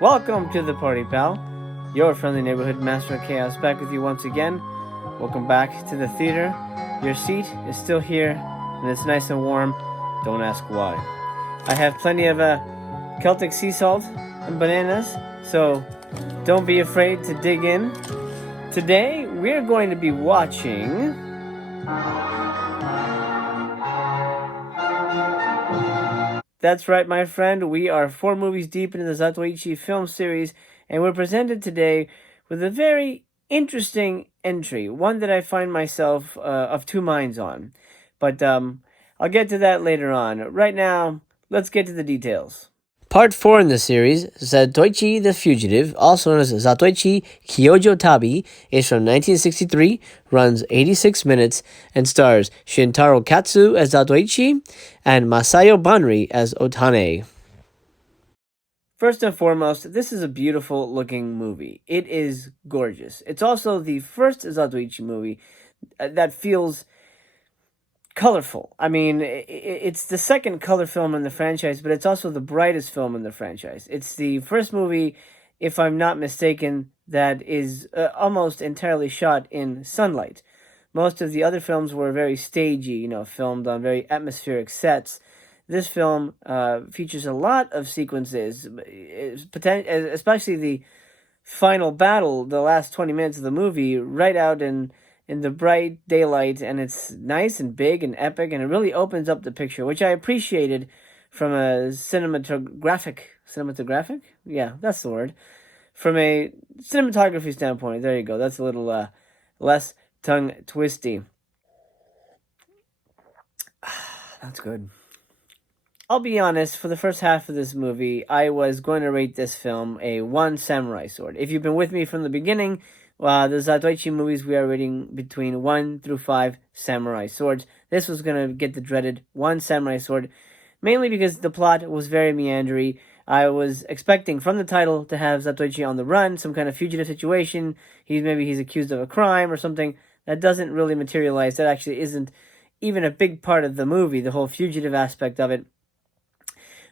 Welcome to the party, pal. Your friendly neighborhood master of chaos back with you once again. Welcome back to the theater. Your seat is still here, and it's nice and warm. Don't ask why. I have plenty of Celtic sea salt and bananas, so don't be afraid to dig in. Today, we're going to be watching That's right, my friend. We are 4 movies deep into the Zatoichi film series, and we're presented today with a very interesting entry, one that I find myself of two minds on. But I'll get to that later on. Right now, let's get to the details. Part 4 in the series, ZATOICHI the Fugitive, also known as ZATOICHI Kyojo Tabi, is from 1963, runs 86 minutes, and stars Shintaro Katsu as ZATOICHI and Masayo Banri as Ohtani. First and foremost, this is a beautiful looking movie. It is gorgeous. It's also the first ZATOICHI movie that feels colorful. I mean, it's the second color film in the franchise, but it's also the brightest film in the franchise. It's the first movie, if I'm not mistaken, that is almost entirely shot in sunlight. Most of the other films were very stagey, filmed on very atmospheric sets. This film features a lot of sequences, especially the final battle, the last 20 minutes of the movie, right out in the bright daylight, and it's nice and big and epic, and it really opens up the picture, which I appreciated from a cinematographic? Yeah, that's the word. From a cinematography standpoint, there you go. That's a little less tongue twisty. That's good. I'll be honest, for the first half of this movie, I was going to rate this film a 1 samurai sword. If you've been with me from the beginning, the Zatoichi movies, we are rating between 1 through 5 samurai swords. This was going to get the dreaded 1 samurai sword, mainly because the plot was very meandery. I was expecting from the title to have Zatoichi on the run, some kind of fugitive situation. Maybe he's accused of a crime or something. That doesn't really materialize. That actually isn't even a big part of the movie, the whole fugitive aspect of it.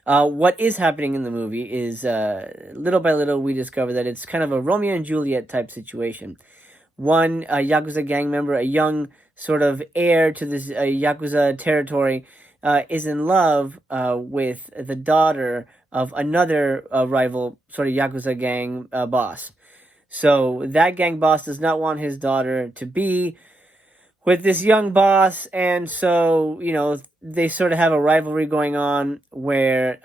What is happening in the movie is, little by little, we discover that it's kind of a Romeo and Juliet type situation. One Yakuza gang member, a young sort of heir to this Yakuza territory, is in love with the daughter of another rival sort of Yakuza gang boss. So that gang boss does not want his daughter to be with this young boss, and so they sort of have a rivalry going on where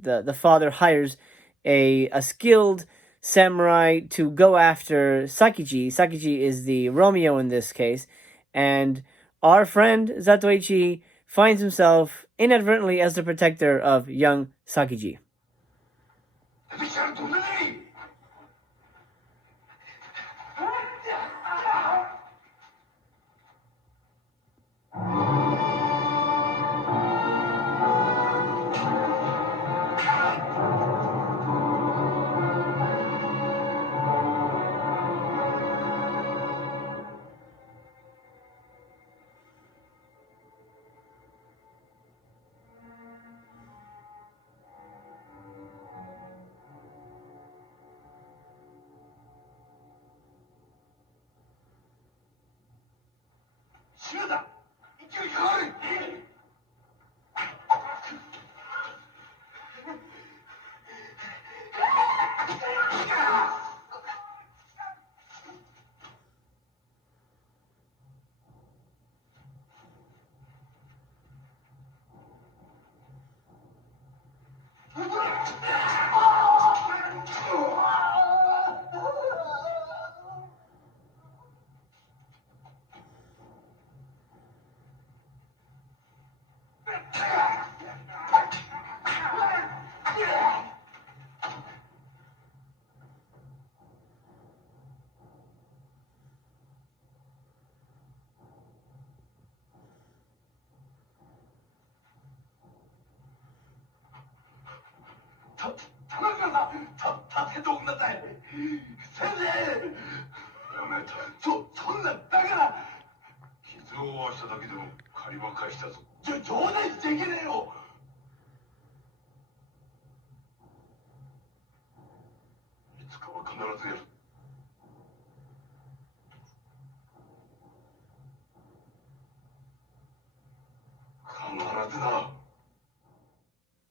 the father hires a skilled samurai to go after Sakiji. Sakiji is the Romeo in this case, and our friend Zatoichi finds himself inadvertently as the protector of young Sakiji.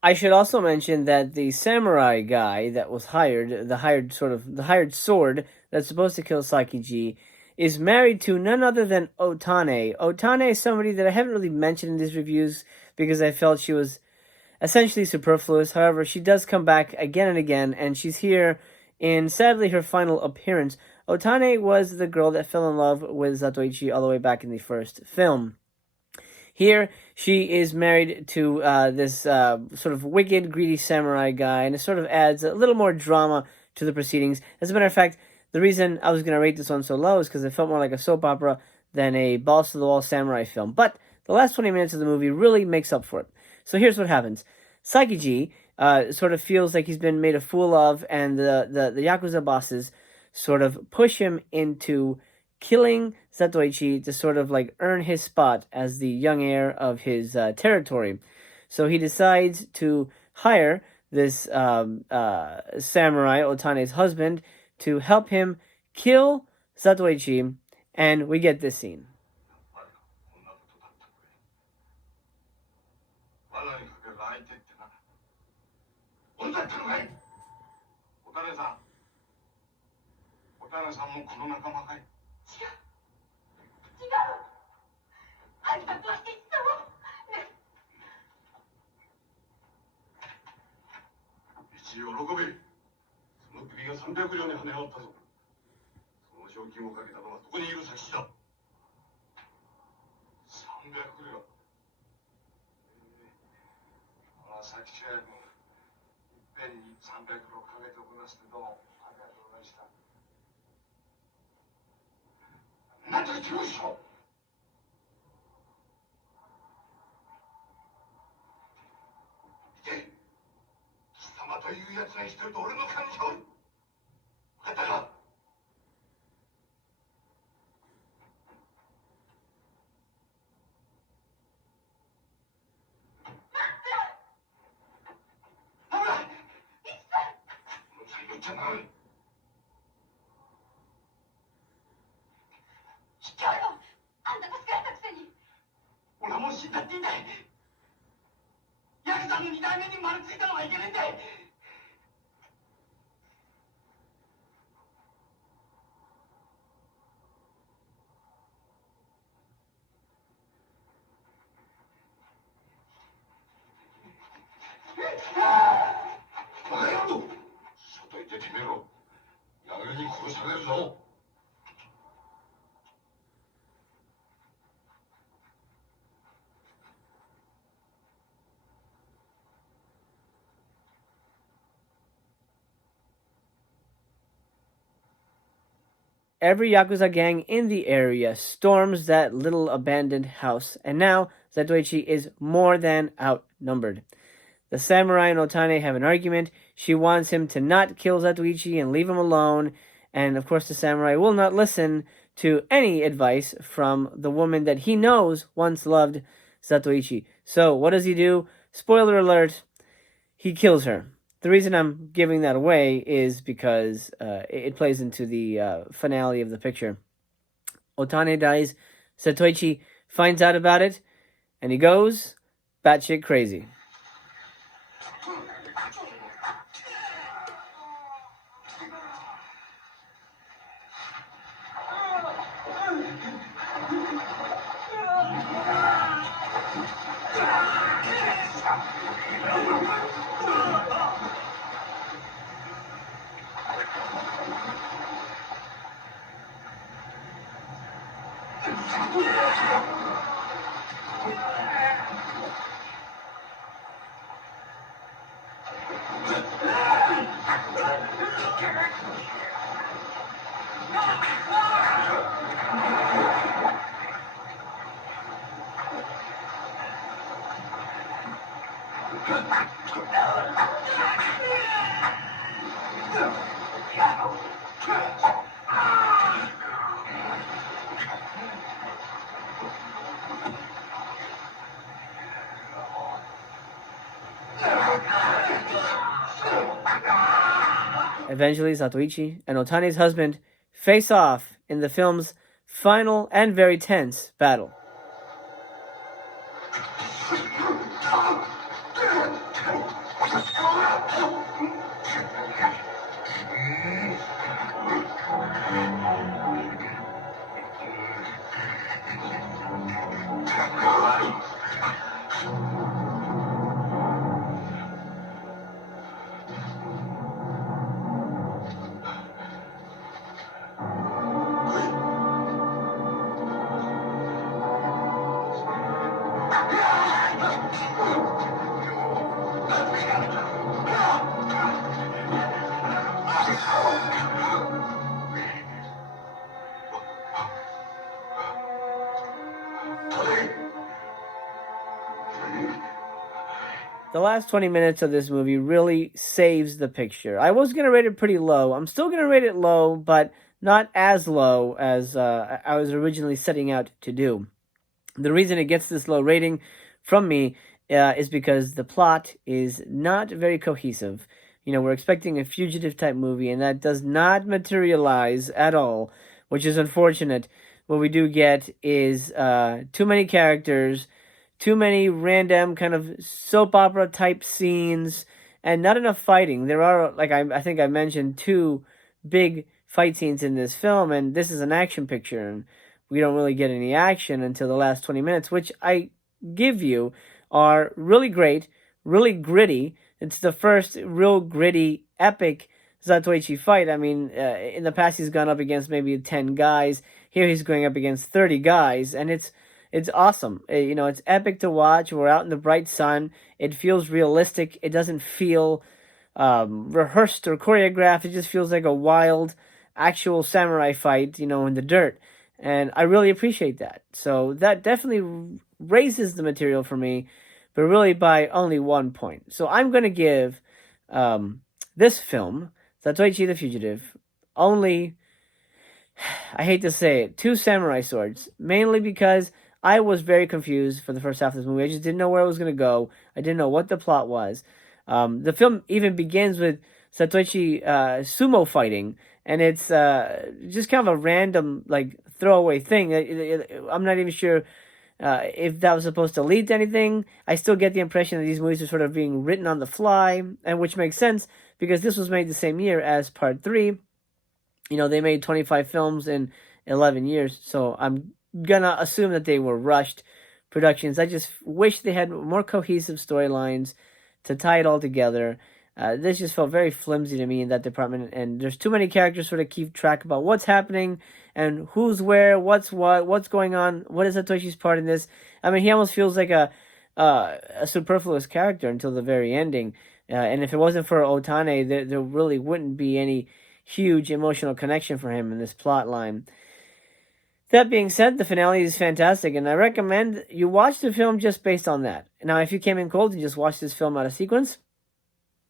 I should also mention that the samurai guy that was hired, the hired sword that's supposed to kill Sakiji, is married to none other than Ohtani. Ohtani is somebody that I haven't really mentioned in these reviews because I felt she was essentially superfluous. However, she does come back again and again, and she's here in, sadly, her final appearance. Ohtani was the girl that fell in love with Zatoichi all the way back in the first film. Here, she is married to this sort of wicked, greedy samurai guy, and it sort of adds a little more drama to the proceedings. As a matter of fact, the reason I was going to rate this one so low is because it felt more like a soap opera than a balls-to-the-wall samurai film. But the last 20 minutes of the movie really makes up for it. So here's what happens. Sakiji sort of feels like he's been made a fool of, and the Yakuza bosses sort of push him into killing Zatoichi to sort of like earn his spot as the young heir of his territory. So he decides to hire this samurai, Otani's husband, to help him kill Zatoichi, and we get this scene. Every Yakuza gang in the area storms that little abandoned house, and now Zatoichi is more than outnumbered. The samurai and Ohtani have an argument. She wants him to not kill Zatoichi and leave him alone, and of course the samurai will not listen to any advice from the woman that he knows once loved Zatoichi. So what does he do? Spoiler alert, he kills her. The reason I'm giving that away is because it plays into the finale of the picture. Ohtani dies, Zatoichi finds out about it, and he goes batshit crazy. Eventually, Zatoichi and Ohtani's husband face off in the film's final and very tense battle. The last 20 minutes of this movie really saves the picture. I was going to rate it pretty low. I'm still going to rate it low, but not as low as I was originally setting out to do. The reason it gets this low rating from me is because the plot is not very cohesive. You know, we're expecting a fugitive type movie, and that does not materialize at all, which is unfortunate. What we do get is too many characters, too many random kind of soap opera type scenes, and not enough fighting. There are, like I think I mentioned, 2 big fight scenes in this film, and this is an action picture, and we don't really get any action until the last 20 minutes, which I give you are really great, really gritty. It's the first real gritty, epic Zatoichi fight. I mean, in the past he's gone up against maybe 10 guys. Here he's going up against 30 guys, and it's awesome. You know, it's epic to watch. We're out in the bright sun. It feels realistic. It doesn't feel rehearsed or choreographed. It just feels like a wild, actual samurai fight, you know, in the dirt. And I really appreciate that. So that definitely raises the material for me, but really by only 1 point. So I'm going to give this film, Zatoichi the Fugitive, only, I hate to say it, 2 samurai swords. Mainly because I was very confused for the first half of this movie. I just didn't know where it was going to go. I didn't know what the plot was. The film even begins with Santoichi sumo fighting, and it's just kind of a random, like, throwaway thing. I'm not even sure if that was supposed to lead to anything. I still get the impression that these movies are sort of being written on the fly, and which makes sense because this was made the same year as Part 3. You know, they made 25 films in 11 years, so I'm gonna assume that they were rushed productions. I just wish they had more cohesive storylines to tie it all together. This just felt very flimsy to me in that department, and there's too many characters sort of keep track about what's happening and who's where, what's going on, what is Satoichi's part in this. I mean, he almost feels like a superfluous character until the very ending. And if it wasn't for Ohtani, there really wouldn't be any huge emotional connection for him in this plot line. That being said, the finale is fantastic, and I recommend you watch the film just based on that. Now, if you came in cold and just watched this film out of sequence,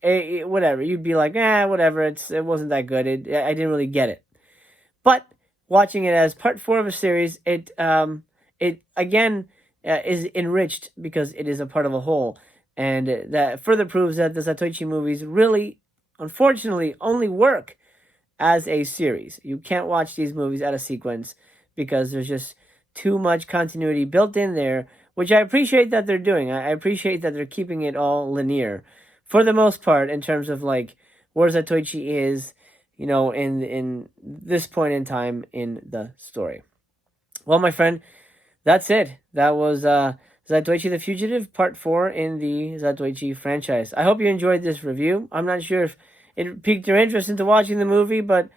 whatever, you'd be like, whatever, it wasn't that good. I didn't really get it. But watching it as part 4 of a series, it again is enriched because it is a part of a whole, and that further proves that the Zatoichi movies really, unfortunately, only work as a series. You can't watch these movies out of sequence because there's just too much continuity built in there, which I appreciate that they're doing. I appreciate that they're keeping it all linear, for the most part, in terms of, like, where Zatoichi is, you know, in this point in time in the story. Well, my friend, that's it. That was Zatoichi the Fugitive, Part 4 in the Zatoichi franchise. I hope you enjoyed this review. I'm not sure if it piqued your interest into watching the movie, but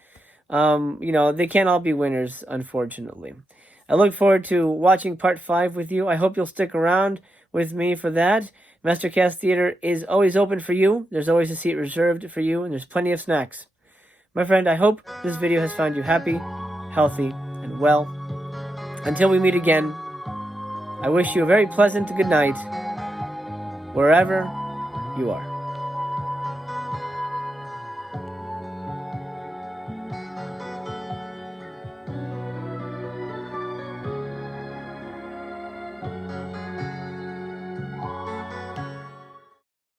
you know, they can't all be winners, unfortunately. I look forward to watching Part 5 with you. I hope you'll stick around with me for that. Mastercast Theater is always open for you. There's always a seat reserved for you, and there's plenty of snacks. My friend, I hope this video has found you happy, healthy, and well. Until we meet again, I wish you a very pleasant good night, wherever you are.